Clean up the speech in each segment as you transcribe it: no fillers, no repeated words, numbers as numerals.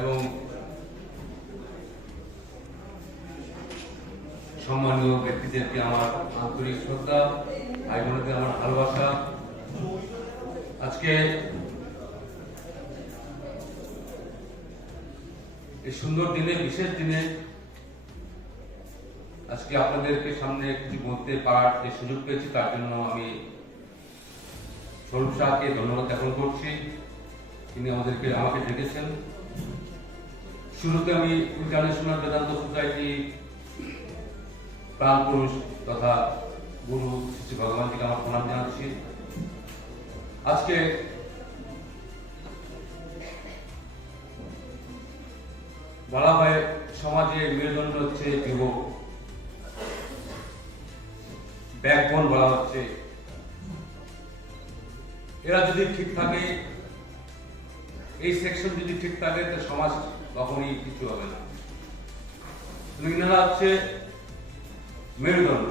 এবং সম্মানীয় ব্যক্তিদেরকে আমার আন্তরিক শ্রদ্ধা, ভাই বোনদের আমার ভালোবাসা। আজকে এই সুন্দর দিনে, বিশেষ দিনে আজকে আপনাদেরকে সামনে কিছু বলতে পারার যে সুযোগ পেয়েছি, তার জন্য আমি স্বরূপ শাহকে ধন্যবাদ জ্ঞাপন করছি। তিনি আমাকে ডেকেছেন। শুরুতে আমি ইন্টারন্যাশনাল বেদান্ত সোসাইটি প্রাণ পুরুষ তথা গুরু শ্রী ভগবানজিকে আমার প্রণাম জানাচ্ছি। আজকে বলা হয় সমাজে মেরুদণ্ড হচ্ছে যুবক, ব্যাকবোন বলা হচ্ছে। এরা যদি ঠিক থাকে, এই সেকশন যদি ঠিক থাকে, তো সমাজ কখনই কিছু হবে না। এনারা হচ্ছে মেরুদণ্ড।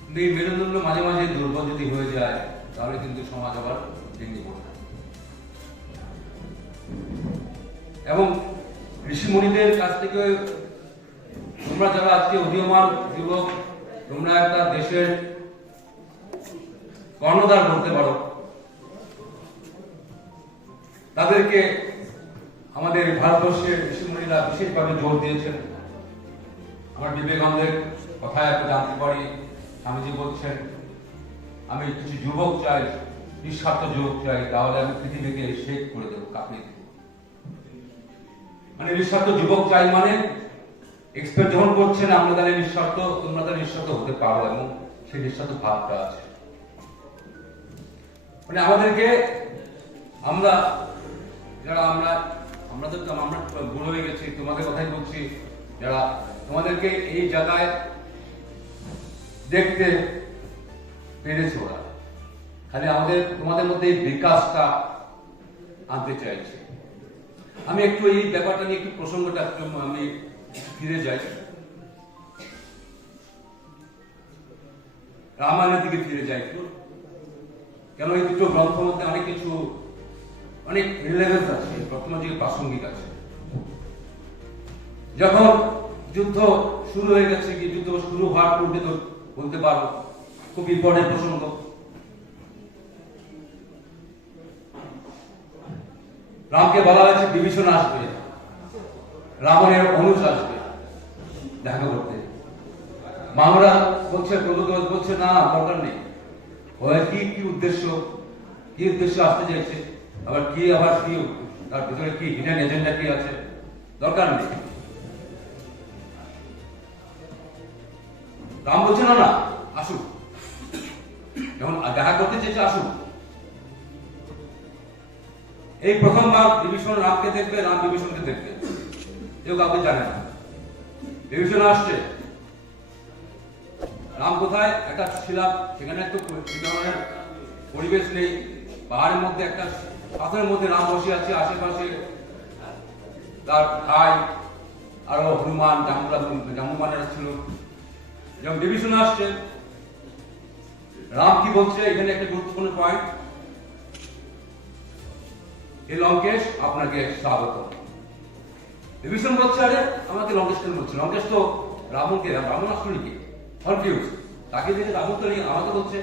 কিন্তু এই মেরুদণ্ড মাঝে মাঝে দুর্বল যদি হয়ে যায়, তাহলে কিন্তু সমাজ আবার ভেঙে পড়ে। এবং ঋষিমুনিদের কাছ থেকে তোমরা যারা আজকে উদীয়মান যুবক, তোমরা একটা দেশের কর্ণধার বলতে পারো। তাদেরকে আমাদের ভারতবর্ষের ঋষিমুনিরা বিশেষভাবে জোর দিয়েছেন। আমার বিবেকানন্দের কথায় আমরা জানতে পারি, স্বামীজি বলছেন, আমি কিছু যুবক চাই, নিঃস্বার্থ যুবক চাই, তাহলে আমি পৃথিবীকে শেখ করে দেবো, কাঁপিয়ে দেবো। মানে নিঃস্বার্থ যুবক চাই মানে এক্সপেক্ট যখন করছেন আমরা তাহলে নিঃস্বার্থ, তোমরা তাহলে নিঃস্বার্থ হতে পারো, এবং সেই নিঃস্বার্থ ভাবটা আছে। মানে আমাদেরকে আমরা যারা আমরা বুড়ো হয়ে গেছি, তোমাদের কথাই বলছি, যারা তোমাদেরকে এই জায়গায় দেখতে পেরেছে, ওরা খালি তোমাদের মধ্যে এই বিকাশটা আনতে চাইছে। আমি একটু এই ব্যাপারটা নিয়ে একটু প্রসঙ্গটা আমি ফিরে যাই, রামায়ণের দিকে ফিরে যাই একটু। কেন এই দুটো গ্রন্থের মধ্যে অনেক কিছু, অনেক রিলেভেন্স আছে, বর্তমান যুগে প্রাসঙ্গিক আছে। যখন যুদ্ধ শুরু হয়ে গেছে, কি যুদ্ধ শুরু হওয়ার পূর্বে তো বলতে পারো, খুব ইম্পর্টেন্ট প্রসঙ্গ। রামকে বলা হয়েছে বিভীষণ আসবে, রাবণের অনুজ আসবে দেখা করতে। মামরা বলছে, বলছে না, দরকার নেই। কি উদ্দেশ্য আসতে চাইছে, আবার কি তার ভিতরে কি হিডেন এজেন্ডা কি আছে, দরকার নেই। রাম বলছে না, আসুক, যখন দেখা করতে চেয়েছে আসুক। এই প্রথমবার বিভীষণ রামকে দেখবে, রাম বিভীষণকে দেখবে, কেউ কাউকে জানে না। বিভীষণ আসছে, রাম কোথায়? একটা শিলা, সেখানে একটু পরিবেশ নেই, পাহাড়ের মধ্যে একটা পাথরের মধ্যে রাম বসে আছে, আশেপাশে তার ভাই আরো হনুমান, জাম্বুমানেরা ছিল। যেমন বিভীষণ আসছে, রাম কি বলছে, এখানে একটা গুরুত্বপূর্ণ পয়েন্ট, এই লঙ্কেশ আপনাকে স্বাগত। বিভীষণ বলছে, আরে আমাকে লঙ্কেশ কেন বলছে? লঙ্কেশ তো রাবণকে, রাবণ আসলে কি কনফিউজ, তাকে দেখে রাবণ তো নিয়ে আমাকে বলছে।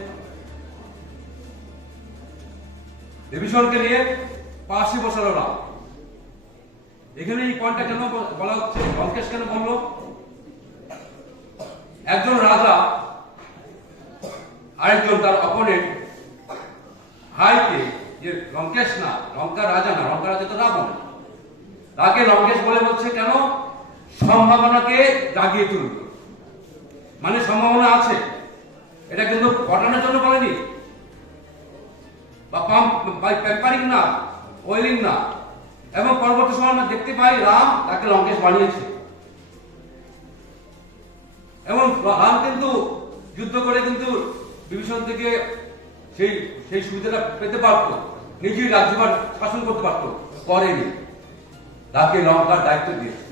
বিভীষণকে নিয়ে পাশে বসালো রাম। এখানে এই পয়েন্টটা কেন বলা হচ্ছে, লঙ্কেশ কেন বললো? একজন রাজা আরেকজন তার অপোনেন্ট ভাইকে, যে লঙ্কেশ না, লঙ্কার রাজা না, লঙ্কার রাজা তো রাবণ, তাকে লঙ্কেশ বলে বলছে কেন? সম্ভাবনাকে জাগিয়ে তুলল। মানে সম্ভাবনা আছে, এটা কিন্তু ঘটানোর জন্য বলেনি, বা প্যাম্পারিং না, ওয়েলিং না। এবং পরবর্তী সময় আমরা দেখতে পাই রাম তাকে লঙ্কেশ বানিয়েছে, এবং রাম কিন্তু যুদ্ধ করে কিন্তু বিভীষণ থেকে সেই সুবিধাটা পেতে পারতো, নিজেই রাজ্যভার শাসন করতে পারতো, করেনি, তাকে লঙ্কার দায়িত্ব দিয়েছে।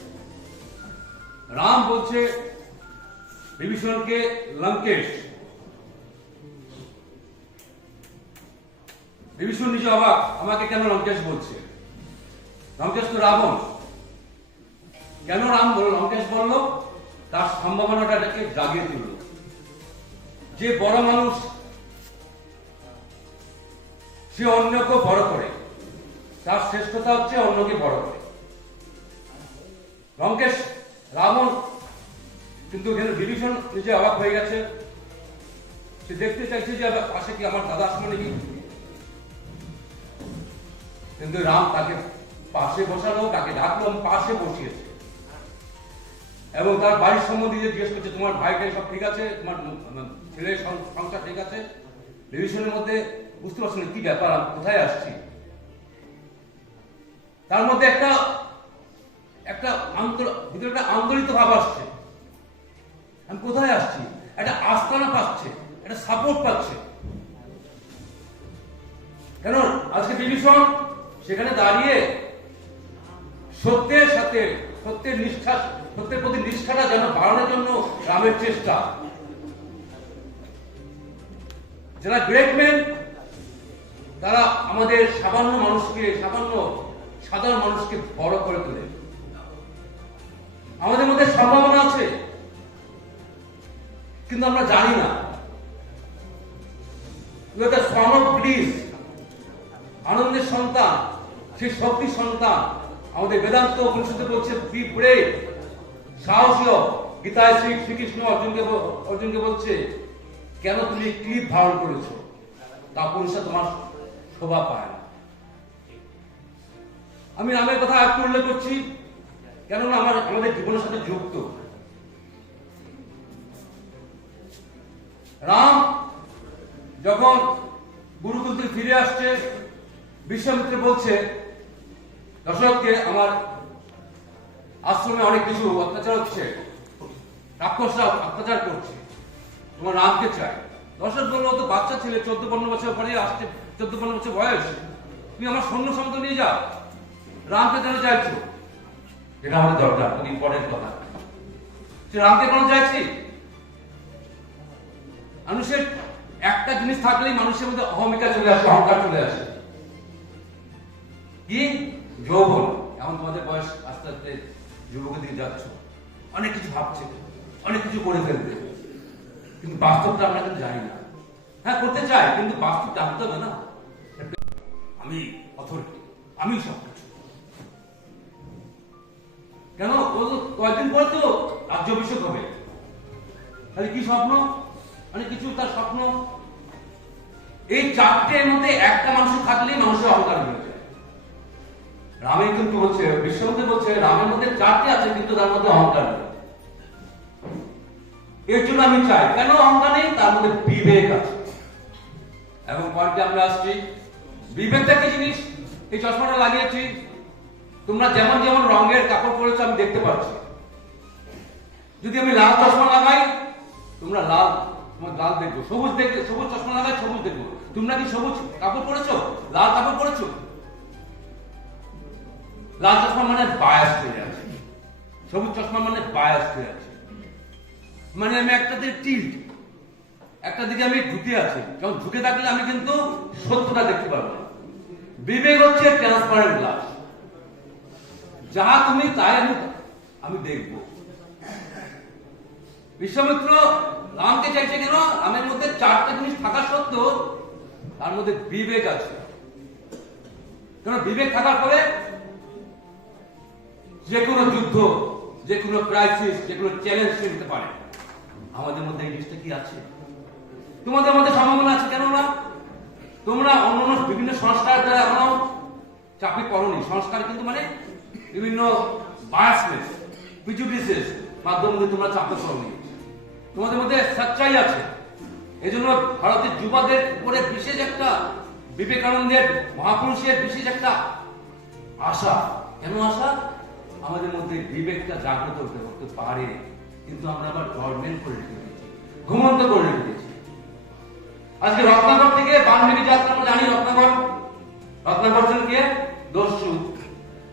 রাম বলছে বিভীষণকে লঙ্কেশ, বিভীষণ নিজে অবাক, আমাকে কেন লঙ্কেশ বলছে? লঙ্কেশ তো রাবণ, কেন রাম বলল, লঙ্কেশ বলল? তার সম্ভাবনাটাকে জাগিয়ে তুলল। যে বড় মানুষ সে অন্যকে বড় করে, তার শ্রেষ্ঠতা হচ্ছে অন্যকে বড় করে। লঙ্কেশ রাবণ কিন্তু এখানে বিভীষণ নিজে অবাক হয়ে গেছে। সে দেখতে চাইছে যে পাশে কি আমার দাদা আসবে নাকি, কিন্তু রাম তাকে পাশে বসালো, তাকে ডাকলো, পাশে বসিয়েছে এবং তার বাড়ির সম্বন্ধে জিজ্ঞেস করছে, তোমার ভাইটাই সব ঠিক আছে, তোমার ছেলের সংসার ঠিক আছে? বিভীষণের মধ্যে বুঝতে পারছি না কি ব্যাপার, আমি কোথায় আসছি। তার মধ্যে একটা ভিতরে একটা আন্তরিক ভাব আসছে, আমি কোথায় আসছি, একটা আস্তানা পাচ্ছে, একটা সাপোর্ট পাচ্ছে। কেন আজকে বিভীষণ সেখানে দাঁড়িয়ে সত্যের সাথে সত্যের প্রতি নিষ্ঠাটা যেন বাড়ানোর জন্য রামের চেষ্টা। যারা গ্রেট ম্যান তারা আমাদের সাধারণ মানুষকে বড় করে তোলে। আমাদের মধ্যে সম্ভাবনা আছে কিন্তু আমরা জানি না। আনন্দের সন্তান, সেই শক্তির সন্তান। আমাদের বেদান্ত উপনিষদে বলছে বি ব্রেভ, সাহসী। গীতায় শ্রীকৃষ্ণ অর্জুনকে বলছে, কেন তুমি ক্লিপ ধারণ করেছো, তা পুরুষা তোমার শোভা পায় না। আমি রামের কথা একটু উল্লেখ করছি কেননা আমাদের জীবনের সাথে যুক্ত। রাম যখন গুরুকুল থেকে ফিরে আসছে, বিশ্বামিত্র বলছে দশরথকে, আমার আশ্রমে অনেক কিছু অত্যাচার হচ্ছে, রাক্ষসরা অত্যাচার করছে, তোমার রামকে চাই। দশরথ বলল, তো বাচ্চা ছেলে, 14-15 বছর পরে আসছে, 14-15 বছর বয়স, তুমি আমার সৈন্য সামন্ত নিয়ে যাও, রামকে কেন চাইছো? এটা আমাদের দরকার, খুব ইম্পর্টেন্ট কথা। সে রামকে কেন চাইছি? মানুষের একটা জিনিস থাকলেই মানুষের মধ্যে অহমিকা চলে আসে, অহংকার চলে আসে। কি? যৌবন। এখন তোমাদের বয়স আস্তে আস্তে যুবকের দিকে যাচ্ছ, অনেক কিছু ভাবছে, অনেক কিছু করে ফেলবে, কিন্তু বাস্তবটা আমরা কিন্তু জানি না। হ্যাঁ, করতে চাই, কিন্তু বাস্তব জানতে হবে না। আমি অথরিটি, আমি সব কিছু। কেন? ও তো কয়েকদিন পর তো রাজ্যাভিষেক হবে। তাহলে কি স্বপ্ন, মানে কিছু তার স্বপ্ন। এই চারটের মধ্যে একটা মানুষ থাকলেই মানুষের অহংকার হয়ে যায়। রামের কিন্তু বলছে, বিশ্বমতে বলছে, রামের মধ্যে চারটে আছে কিন্তু তার মধ্যে অহংকার নেই। এর জন্য আমি চাই, কেন অহংকার নেই? তার মধ্যে বিবেক আছে। এবং পয়েন্টে আমরা আসছি, বিবেকটা কি জিনিস? এই চশমাটা লাগিয়েছি, তোমরা যেমন যেমন রঙের কাপড় পরেছো আমি দেখতে পাচ্ছি। যদি আমি লাল চশমা লাগাই, তোমরা লাল দেখবো, সবুজ দেখবে, সবুজ চশমা লাগাই সবুজ দেখবো। তোমরা কি সবুজ কাপড় পরেছো, লাল কাপড় পরেছো? লাল চশমা মানে বায়াস হয়ে আছে, সবুজ চশমা মানে বায়াস হয়ে আছে, মানে আমি একটা দিকে টিল্ট, একটা দিকে আমি ঝুঁকে আছি। যখন ঝুঁকে থাকলে আমি কিন্তু সত্যটা দেখতে পারবো না। বিবেক হচ্ছে ট্রান্সপারেন্ট গ্লাস, যা তুমি তাই আমি দেখবো। বিশ্বামিত্র রামকে চাইছে কেন? রামের মধ্যে চারটা জিনিস থাকা সত্ত্বেও তার মধ্যে বিবেক আছে। কেন? বিবেক থাকার পরে যে কোনো যুদ্ধ, যে কোনো ক্রাইসিস, যে কোনো চ্যালেঞ্জ সে নিতে পারে। আমাদের মধ্যে এই জিনিসটা কি আছে? তোমাদের মধ্যে সম্ভাবনা আছে, কেন না? তোমরা অন্য বিভিন্ন সংস্কার দ্বারা এখনো চাকরি করোনি। সংস্কার কিন্তু মানে বিভিন্ন বায়াসনেস, প্রিজুডিসেস মাধ্যমে তোমরা চাকরি করোনি। তোমাদের মধ্যে সচ্চাই আছে। এই জন্য ভারতের যুবাদের উপরে বিশেষ একটা, বিবেকানন্দের মহাপুরুষের বিশেষ একটা আশা। কেন আশা? আমাদের মধ্যে বিবেকটা জাগ্রত হতে পারে, কিন্তু আমরা আবার গভর্নমেন্ট করে রেখে দিয়েছি, ঘুমন্ত করে রেখে দিয়েছি। আজকে রত্নাকর থেকে বাল্মীকি যাত্রা আমরা জানি। রত্নাকর কে?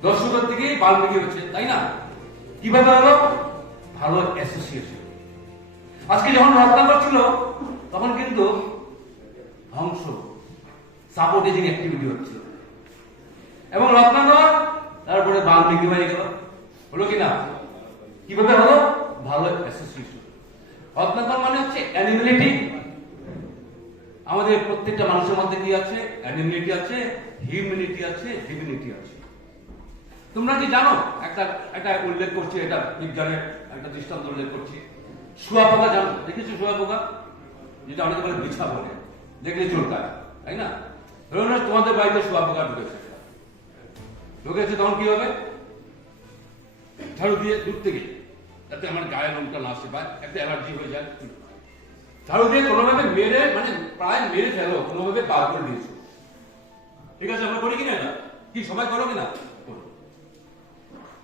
দস্যুদের থেকে বাল্মীকি হচ্ছে, তাই না? কিভাবে হলো? ভালো অ্যাসোসিয়েশন। আজকে যখন রত্নাকর ছিল তখন কিন্তু ধ্বংস, সাপোর্টিং অ্যাক্টিভিটি হচ্ছে, এবং রত্নাকর তারপরে বাল্মীকি হয়ে গেল, হলো কিনা? কিভাবে হলো? ভালো অ্যাসোসিয়েশন। অজ্ঞাতন মানে হচ্ছে অ্যানিমিলিটি। আমাদের প্রত্যেকটা মানুষের মধ্যে কি আছে? অ্যানিমিলিটি আছে, হিউম্যানিটি আছে, ডিভিনিটি আছে। তোমরা কি জানো? একটা একটা উল্লেখ করছি, এটা বিজ্ঞানের একটা দৃষ্টান্ত উল্লেখ করছি। শুঁয়াপোকা জানো? দেখেছো শুঁয়াপোকা? যেটা অনেকে বলে বিছা বলে, দেখলে চুলকায়, তাই না? ধরুন তোমাদের বাড়িতে শুঁয়াপোকা ঢুকেছে, তখন কি হবে? ঝাড়ু দিয়ে দূর থেকে, যাতে আমার গায়ের রংটা না আসে বা একটা অ্যালার্জি হয়ে যায়, ঝাড়ু দিয়ে কোনোভাবে মেরে, মানে প্রায় মেরে ফেলো, কোনোভাবে বার করে দিয়েছো। ঠিক আছে, আমরা করি কিনা? এটা কি সবাই করো কিনা?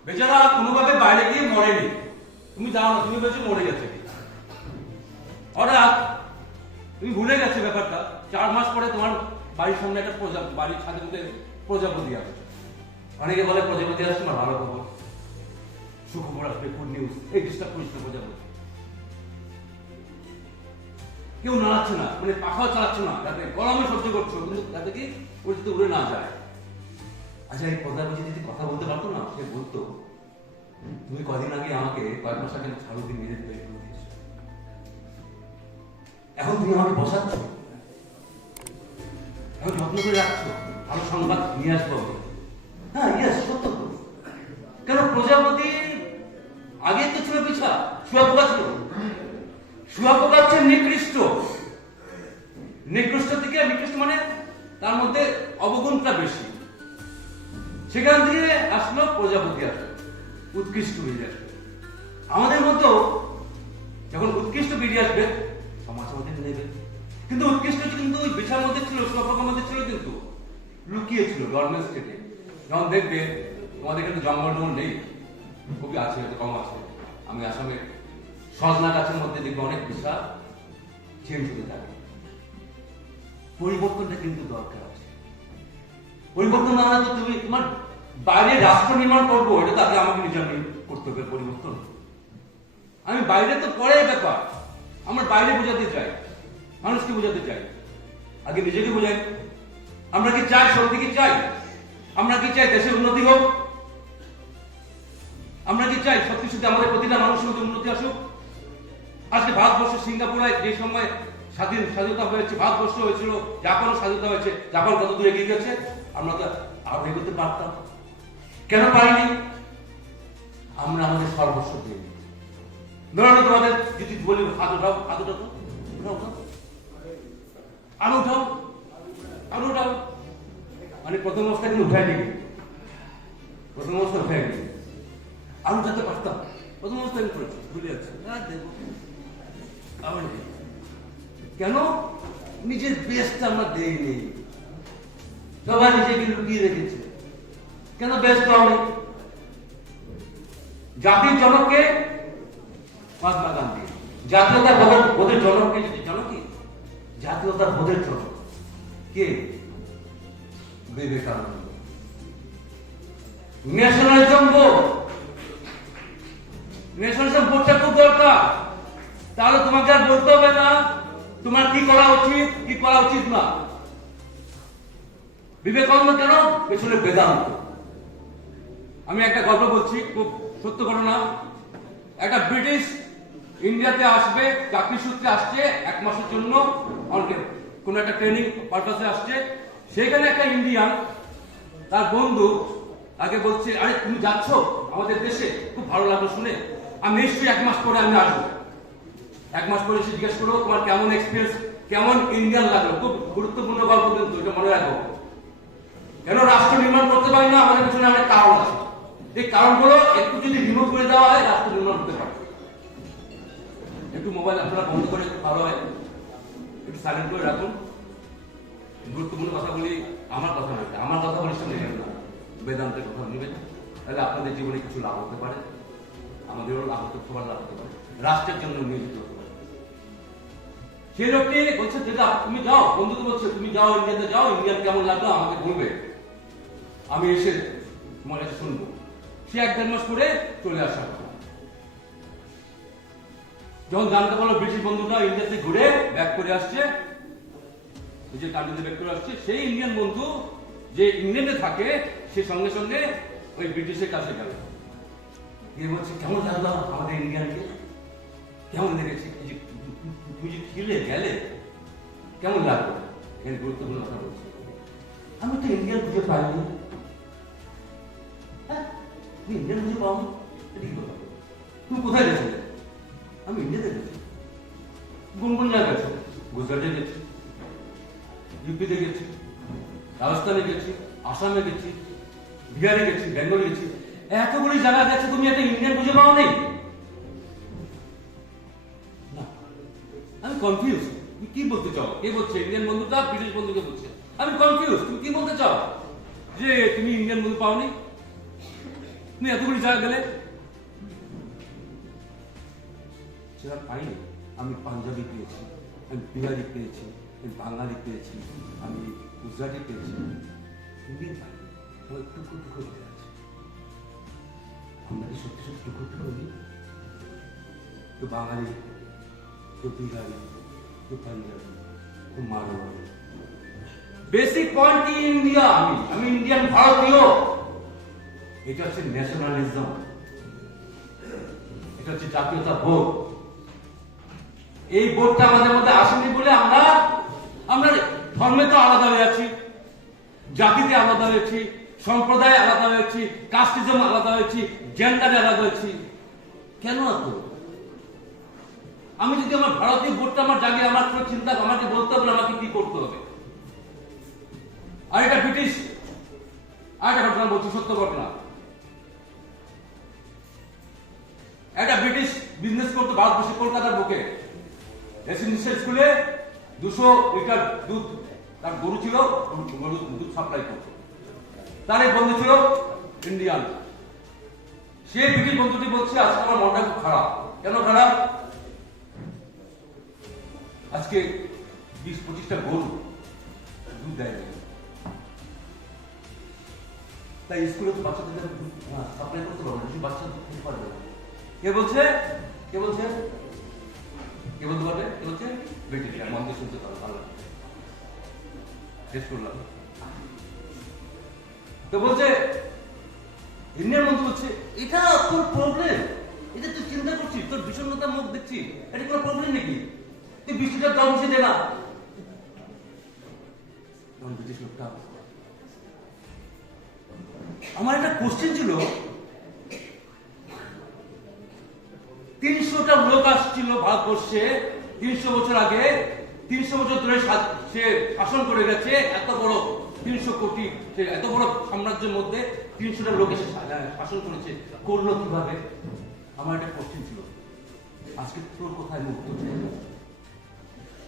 বেচারা কোনোভাবে বাইরে গিয়ে মরেনি, তুমি জানো না, তুমি বলছো মরে গেছে, হঠাৎ তুমি ভুলে গেছে ব্যাপারটা। 4 মাস পরে তোমার বাড়ির সামনে একটা বাড়ির ছাদের মধ্যে প্রজাপতি আসে। অনেকে বলে প্রজাপতি আসছে না, ভালো খবর, সুখবর আসবে, গুড নিউজ। এই ডিস্টার্ব করিস না প্রজাপতি। কেউ নাড়াচ্ছে না, মানে পাখাও চালাচ্ছে না, যাতে গরমে সহ্য করছো, কিন্তু যাতে কি ওই যাতে উড়ে না যায়। আচ্ছা, এই প্রজাপতি যদি কথা বলতে পারতো না, সে বলতো, তুমি কদিন আগে আমাকে কয়েক মাস আগে ঝাড়ু দিয়ে মেরে তৈরি করে দিয়েছো, এখন তুমি আমাকে বসাচ্ছ, এখন যত্ন করে রাখছো, ভালো সংবাদ নিয়ে আসবো। হ্যাঁ, ইয়েস, সত্য তো। কেন? প্রজাপতি আগে তো ছিল পিছা, শুঁয়াপোকা ছিল। শুঁয়াপোকা হচ্ছে নিকৃষ্ট। নিকৃষ্ট থেকে, নিকৃষ্ট মানে তার মধ্যে অবগুণটা বেশি। সেখান থেকে আসলো প্রজাপতি, আসলো উৎকৃষ্ট বেরিয়ে আসবে। আমাদের মতো যখন উৎকৃষ্ট বেরিয়ে আসবে, সমাজ আমাদের নেবে। কিন্তু উৎকৃষ্ট কিন্তু ওই বিছার মধ্যে ছিল, শুঁয়াপোকার মধ্যে ছিল, কিন্তু লুকিয়ে ছিল ডরমেন্ট স্টেটে। যখন দেখবে তোমাদের এখানে জঙ্গল টঙ্গল নেই, খুবই আছে, হয়তো কম আছে। আমি আসামে সজনা গাছের মধ্যে দেখবে অনেক বিছা চেঞ্জ হতে থাকে। পরিবর্তনটা কিন্তু দরকার আছে। পরিবর্তন না হলে তো তুমি তোমার বাইরে রাষ্ট্র নির্মাণ করবো, এটা তো আগে আমাকে নিজে করতে হবে পরিবর্তন। আমি বাইরে তো পরে ব্যাপার, আমার বাইরে বোঝাতে চাই, মানুষকে বোঝাতে চাই, আগে নিজেকে বোঝাই। আমরা কি চাই সত্যি কি চাই? আমরা কি চাই দেশের উন্নতি হোক? আমরা কি চাই সত্যি সত্যি আমাদের প্রতিটা মানুষের মধ্যে উন্নতি আসুক? আজকে ভারতবর্ষ, সিঙ্গাপুরে যে সময় স্বাধীনতা হয়েছে, ভারতবর্ষ হয়েছিল, জাপানও স্বাধীনতা হয়েছে, জাপান কত দূর এগিয়ে গেছে, আমরা তো আরো এগোতে পারতাম। কেন পারিনি? আমরা আমাদের সর্বস্ব দিয়ে দিই। ধরো তোমাদের যদি বলি হাত উঠাও, হাত উঠাও, উঠাও, উঠাও, আরো উঠাও, আরো উঠাও, মানে প্রথম অবস্থা কিন্তু উঠাই দিবি, প্রথম অবস্থা উঠাই দিবি, আরো উঠাতে পারতাম। প্রথম অবস্থা আমি করেছি, ভুলে যাচ্ছি, দেখবো আবার কেন? নিজের বেস্টটা আমরা দেইনি, সবাই নিজেকে লুকিয়ে রেখেছে। কেন বেস্ট হয়নি? জাতির জনককে মহাত্মা গান্ধী, জাতীয়তার বোধের জনককে, যদি জানো কি জাতীয়তার বোধের জনক কে? বিবেকানন্দ। ন্যাশনালিজম বোধ, ন্যাশনালিজম বোধটা খুব দরকার। তাহলে তোমাকে আর বলতে হবে না তোমার কি করা উচিত, কি করা উচিত না। বিবেকানন্দ কেন? পেছনে বেদান্ত। আমি একটা গল্প বলছি, খুব সত্য ঘটনা। একটা ব্রিটিশ ইন্ডিয়াতে আসবে, চাকরি সূত্রে আসছে, 1 মাসের জন্য কোন একটা ট্রেনিং পারপাসে আসছে। সেখানে একটা ইন্ডিয়ান তার বন্ধু তাকে বলছে, আরে তুমি যাচ্ছ আমাদের দেশে, খুব ভালো লাগলো শুনে, আমি নিশ্চয়ই 1 মাস পরে আমি আসবো। 1 মাস পরে এসে জিজ্ঞেস করবো তোমার কেমন এক্সপিরিয়েন্স, কেমন ইন্ডিয়ান লাগলো। খুব গুরুত্বপূর্ণ গল্প কিন্তু, এটা মনে রাখবো। কেন রাষ্ট্র নির্মাণ করতে পারি না? আমাদের পেছনে অনেক কারণ আছে। এই কারণগুলো একটু যদি রিমুভ করে দেওয়া হয়, রাষ্ট্র নির্মাণ করতে পারে। একটু মোবাইল আপনারা বন্ধ করে, ভালো হয় একটু সাইলেন্ট করে রাখুন। গুরুত্বপূর্ণ কথা বলি, আমার কথা নয়, আমার কথা বলিস নেবেন না, বেদান্তের কথা নেবেন। তাহলে আপনাদের জীবনে কিছু লাভ হতে পারে, আমাদেরও লাভ হতে পারে, লাভ হতে পারে, রাষ্ট্রের জন্য নিয়োজিত হতে পারে। সেই লোকটি বলছে, যেটা তুমি যাও, বন্ধুকে বলছে তুমি যাও ইন্ডিয়াতে যাও, ইন্ডিয়ান কেমন লাগলো আমাকে বলবে, আমি এসে তোমার কাছে শুনবো। সে 1-1.5 মাস পরে চলে আসার কথা। যখন জানতে পারলো ব্রিটিশ বন্ধুটা ইন্ডিয়াতে ঘুরে ব্যাক করে আসছে, নিজের কান্ট্রিতে ব্যাক করে আসছে, সেই ইন্ডিয়ান বন্ধু যে ইংল্যান্ডে থাকে, সে সঙ্গে সঙ্গে ওই ব্রিটিশের কাছে গেল, এ বলছে কেমন লাগলো আমাদের ইন্ডিয়ানকে, কেমন লেগেছে, তুই যে খেলে গেলে কেমন লাগলো, এখানে গুরুত্বপূর্ণ কথা বলছে। আমি তো ইন্ডিয়ান খুঁজে পাইনি। হ্যাঁ, তুমি ইন্ডিয়ান খুঁজে পাও? ঠিক কথা। তুমি কোথায় গেছিলে? আমি ইন্ডিয়াতে গেছি। কোন কোন জায়গায় গেছো? গুজরাটে গেছি, ইউপিতে গেছি, রাজস্থানে গেছি, আসামে গেছি, বিহারে গেছি, বেঙ্গলে গেছি। এতগুলি জায়গা গেছে, তুমি একটা ইন্ডিয়ান খুঁজে পাও নেই? না, আমি কনফিউজ। তুমি কি বলতে চাও? কে বলছে? ইন্ডিয়ান বন্ধুটা ব্রিটিশ বন্ধুকে বলছে। আমি কনফিউজ। তুমি কি বলতে চাও যে তুমি ইন্ডিয়ান বন্ধু পাওনি? তুমি এতগুলি জায়গা গেলে। সেটা পাইনি। আমি পাঞ্জাবি পেয়েছি, আমি বিহারি পেয়েছি, আমি বাঙালি পেয়েছি, আমি গুজরাটি পেয়েছি, ইন্ডিয়ান পাইনি। সবাই টুকরো টুকরো হয়ে আছে। আমরা কি সত্যি সত্যি টুকরো টুকরো নিই? তো বাঙালি, তো বিহারি, তো পাঞ্জাবি, তো মারোয়ারি। বেসিক পয়েন্ট কি? ইন্ডিয়া। আমি ইন্ডিয়ান, ভারতীয়। এটা হচ্ছে ন্যাশনালিজম, এটা হচ্ছে জাতীয়তা বোধ। এই বোধটা আমাদের মধ্যে আসেনি বলে আমরা ধর্মে তো আলাদা হয়ে আছি, জাতিতে আলাদা হয়েছি, সম্প্রদায়ে আলাদা হয়েছি, কাস্টিজম আলাদা হয়েছি, জেন্ডারে আলাদা হয়েছি। কেন এত? আমি যদি আমার ভারতীয় বোধটা আমার জাগে, আমার কোনো চিন্তা, আমাকে বলতে হবে আমাকে কি করতে হবে। আর এটা ব্রিটিশ, আর একটা ঘটনা বলছি, সত্য ঘটনা। একটা ব্রিটিশ বিজনেস করতো ভারতবর্ষে, কলকাতার বুকে। রেসিডেন্সিয়াল স্কুলে 200 লিটার দুধ, তার গরু ছিল, দুধ সাপ্লাই করতো। তার এক বন্ধু ছিল ইন্ডিয়ান। সে ব্রিটিশ বন্ধুটি বলছে, আজকে আমার মনটা খুব খারাপ। কেন খারাপ? আজকে 20-25টা গরু দুধ দেয় না, তাই স্কুলে তো বাচ্চাদের সাপ্লাই করতে পারবে না, বাচ্চা দুধ খেতে পারবে না। কে বলছে? কে বলছে? কে বলতে পারবে? কে বলছে? ব্রিটিশ। মন দিয়ে শুনতে পারো, ভালো শেষ করলাম। তো বলছে, ইন্ডিয়ান বন্ধু বলছে, এটা তোর প্রবলেম, এটা তুই চিন্তা করছিস, তোর বিষণ্ণতার মুখ দেখছি, এটা কোনো প্রবলেম নাকি? তুই 20 লিটার জল মিশিয়ে দে না। ব্রিটিশ লোকটা, আমার একটা কোশ্চেন ছিল, 300টা লোক আসছিল ভারতবর্ষে 300 বছর আগে, 300 বছর ধরে সে শাসন করে গেছে, এত বড় 300 কোটি, এত বড় সাম্রাজ্যের মধ্যে 300টা লোক এসে শাসন করেছে, করলো কিভাবে? আমার একটা কোশ্চেন ছিল। আজকে তোর কোথায় মুক্ত?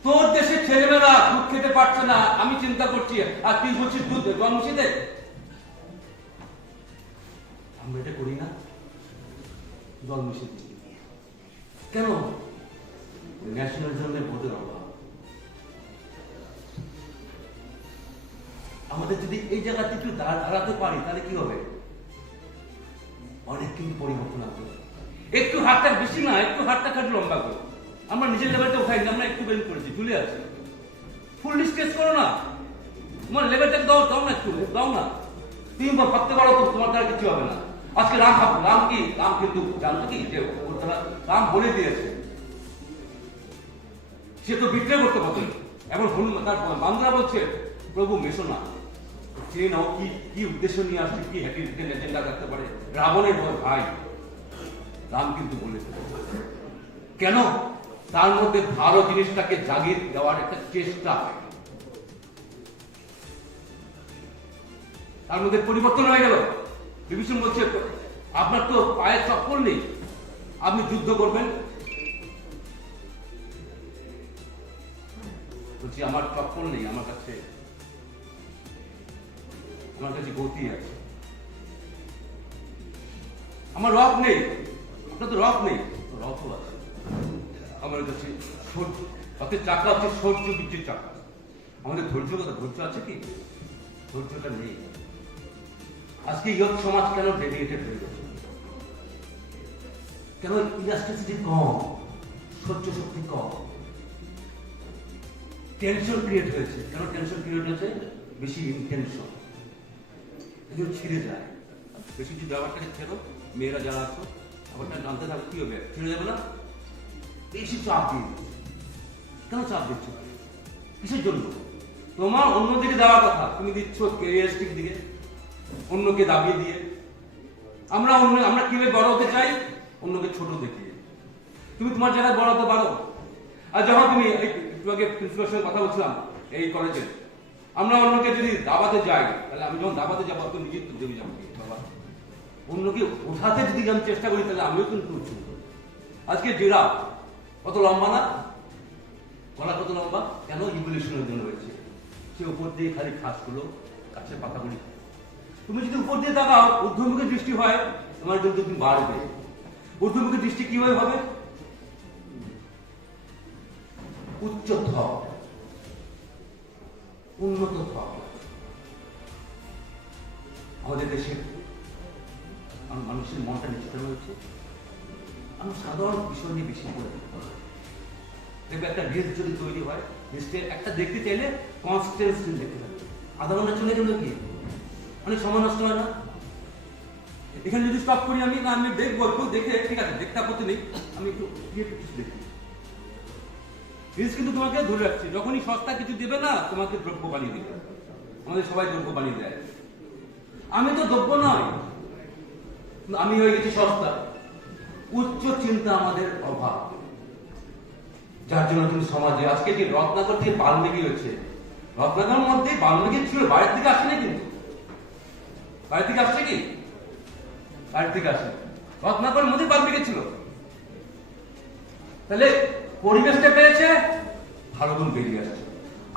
তোর দেশের ছেলেমেয়েরা দুধ খেতে পারছে না, আমি চিন্তা করছি, আর তুই বলছিস দুধ জল মিশিয়ে দে। আমরা এটা করি না, জল মিশিয়ে দিই। কেন? ন্যাশনালিজমের বোধের অভাব। আমাদের যদি এই জায়গাতে একটু দাঁড়াতে পারি, তাহলে কি হবে? অনেক কিন্তু পরিবর্তন আসবে। একটু হাতটা বেশি না, একটু হাতটা খালি লম্বা করো। আমরা নিজের লেভেলটা উঠাই, আমরা একটু বের করেছি, ঝুলে আছে। ফুল স্ট্রেচ করো না, তোমার লেভেলটা দাও না, একটু দাও না। তুমি ভাবতে পারো তো তোমার দ্বারা কিছু হবে না। আজকে রাম কি? রাম কিন্তু জানতো কি যে রাম বলে দিয়েছে, সে তো বিক্রয় করতে পারত। এখন তার বান্ধবরা বলছে, প্রভু মেশো না, সে নাও কি উদ্দেশ্য নিয়ে আসছে, কি এজেন্ডা রাখতে পারে। রাবণের ভাই রাম কিন্তু বলেছে। কেন? তার মধ্যে ভালো জিনিসটাকে জাগিয়ে দেওয়ার একটা চেষ্টা, তার মধ্যে পরিবর্তন হয়ে গেল। বিভীষণ বলছে, আপনার তো পায়ে চপ্পল নেই, আপনি যুদ্ধ করবেন? বলছি, আমার চপ্পল নেই, আমার কাছে গতি আছে, আমার রথ নেই। আপনার তো রথ নেই, রথও আছে। আমার কাছে রথের চাকা হচ্ছে সূর্য বীর্যের চাকা। আমাদের ধৈর্য আছে কি? ধৈর্যটা নেই। আজকে ইয়ত সমাজ কেন ডেডিকেটেড হয়ে গেছে? কেন? ইলাস্টিসিটি কম, সহ্য শক্তি কম, টেনশন ক্রিয়েট হয়েছে। কেন টেনশন ক্রিয়েট হয়েছে? বেশি ইনটেনশন, এগুলো ছিঁড়ে যায়। বেশি যদি ব্যাপারটাকে ছেড়ো, মেয়েরা যারা আছো খবরটা জানতে থাকবে কি হবে, ছেড়ে যাবে না? বেশি চাপ দিয়ে কেন চাপ দিচ্ছ? কিসের জন্য? তোমার অন্যদিকে দেওয়ার কথা, তুমি দিচ্ছ ক্যারিয়ারিস্টিক দিকে, অন্যকে দাবিয়ে দিয়ে। আমরা কিভাবে বড় হতে চাই? অন্যকে ছোট দেখিয়ে। তুমি তোমার জায়গায় বড় হতে পারো। আর যখন তুমি একটু আগে প্রিন্সিপালের সঙ্গে কথা বলছিলাম এই কলেজে, আমরা অন্যকে যদি দাবাতে যাই, তাহলে আমি যখন দাবাতে যাবো তো নিজের তো দেবে যাবো বাবা, অন্যকে ওঠাতে যদি আমি চেষ্টা করি তাহলে আমিও কিন্তু উঠছি। আজকে জিরাফ কত লম্বা না? গলা কত লম্বা? কেন? ইভলিউশনের জন্য হয়েছে। সে উপর দিয়ে খালি ঘাসগুলো, গাছের পাতাগুলি। তুমি যদি উপর দিয়ে তাকাও, ঊর্ধ্বমুখী দৃষ্টি হয়, তোমার কিন্তু তুমি বাড়বে। ঊর্ধ্বমুখী দৃষ্টি কিভাবে হবে? উচ্চ ত্বক, উন্নত ত্বক। আমাদের দেশে মানুষের মনটা নিচে হয়েছে। আমি সাধারণ বিষয় নিয়ে বেশি করে দেখবে একটা রিলস যদি তৈরি হয়, রিলসের একটা দেখতে চাইলে কনস্ট্যান্ট সিন দেখতে থাকবে। আধা ঘন্টা চলে গেল কি অনেক সময় নষ্ট হয় না? এখানে যদি স্টপ করি আমি, না আমি দেখবো, একটু দেখে ঠিক আছে, দেখতে আপত্তি নেই, আমি একটু কিছু দেখি। রিলস কিন্তু তোমাকে ধরে রাখছে, যখনই সস্তা কিছু দেবে না তোমাকে দ্রব্য বানিয়ে দেবে। আমাদের সবাই দ্রব্য বানিয়ে দেয়। আমি তো দ্রব্য নয়, আমি হয়ে গেছি সস্তা। উচ্চ চিন্তা আমাদের অভাব, যার জন্য কিন্তু সমাজে আজকে যে রত্নাকর থেকে বাল্মীকি হয়েছে, রত্নাকর মধ্যে বাল্মীকি ছিল, বাইরের থেকে আসেনি কিন্তু। বাইরে থেকে আসছে কি? বাইরে থেকে আসে। রত্নাকর মধ্যে বাল্মীকি ছিল। তাহলে পরিবেশটা পেয়েছে, ভালো গুণ বেরিয়ে আসছে।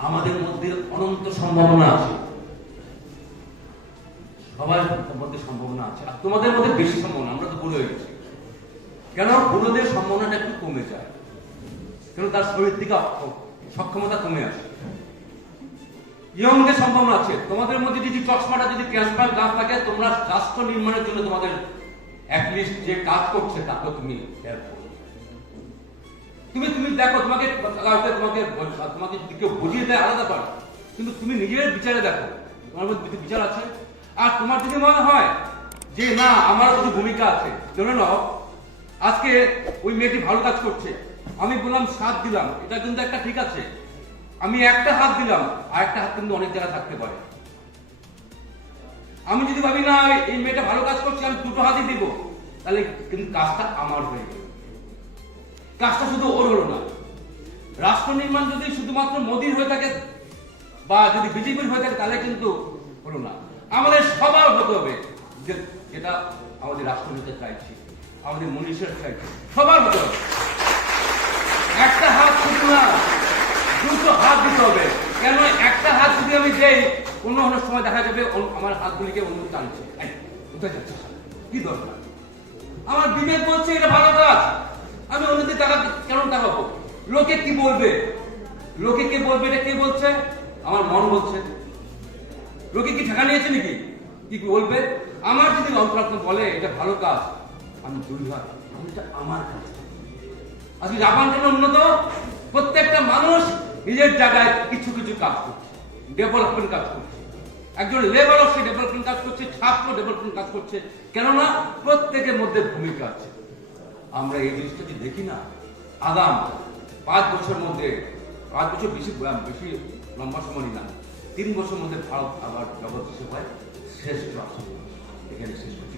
আমাদের মধ্যে অনন্ত সম্ভাবনা আছে, সবার মধ্যে সম্ভাবনা আছে। আর তোমাদের মধ্যে বেশি সম্ভাবনা। আমরা তো বুড়ো হয়ে গেছি। কেন? বুড়োদের সম্ভাবনাটা একটু কমে যায়, কেন? তার শরীর থেকে সক্ষমতা কমে আসে। ইয়ংদের সম্ভাবনা আছে। তোমাদের মধ্যে যদি চশমাটা যদি ক্যান্সার গাছ থাকে, তোমরা রাষ্ট্র নির্মাণের জন্য তোমাদের অ্যাটলিস্ট যে কাজ করছে তাকে তুমি হেল্প করো। তুমি দেখো, তোমাকে যদি কেউ বুঝিয়ে দেয় আলাদা পারো, কিন্তু তুমি নিজের বিচারে দেখো, তোমার মধ্যে বিচার আছে। আর তোমার যদি মনে হয় যে না আমার কিছু ভূমিকা আছে, ধরে নাও আজকে ওই মেয়েটি ভালো কাজ করছে, আমি বললাম সাথ দিলাম, এটা কিন্তু একটা ঠিক আছে। আমি একটা হাত দিলাম, আর একটা হাত কিন্তু অনেক জায়গায় থাকতে পারে। আমি যদি ভাবি না এই মেয়েটা ভালো কাজ করছে, আমি দুটো হাতই দিব, তাহলে কিন্তু কাজটা আমার হয়ে গেল। কাজটা শুধু ওর হলো না। রাষ্ট্র নির্মাণ যদি শুধুমাত্র মোদির হয়ে থাকে বা যদি বিজেপির হয়ে থাকে, তাহলে কিন্তু হলো না। আমাদের সবার হতে হবে, যেটা আমাদের রাষ্ট্রনেতা চাইছে, আমাদের মনীষীরা চাইছে, সবার হতে হবে। একটা হাত শুধু না, দুটো হাত দিতে হবে। কেন? একটা হাত যদি আমি দেই, অন্য অন্য সময় দেখা যাবে আমার হাতগুলিকে অন্য টানছে, কোথায় যাচ্ছে, কি দরকার? আমার বিবেক বলছে এটা ভালো কাজ, আমি অন্যদের টাকা কেন টাকাবো? লোকে কি বলবে? লোকে কে বলবে? এটা কে বলছে? আমার মন বলছে। লোকে কি টাকা নিয়েছে নাকি? কি বলবে? আমার যদি অন্তরাত্মা বলে এটা ভালো কাজ, আমি দুই হাত, এটা আমার কাজ। আজকে জাপানটা উন্নত, প্রত্যেকটা মানুষ নিজের জায়গায় কিছু কিছু কাজ করছে, ডেভেলপমেন্ট কাজ করছে। একজন লেবারও সে ডেভেলপমেন্ট কাজ করছে, ছাত্র ডেভেলপমেন্ট কাজ করছে। কেননা প্রত্যেকের মধ্যে ভূমিকা আছে। আমরা এই জিনিসটা যদি দেখি না, আগাম 5 বছর মধ্যে, 5 বছর বেশি লম্বা সময় না, 3 বছর মধ্যে ভারত আবার জগৎ হয় শ্রেষ্ঠ রাষ্ট্র। এখানে শেষ করছি।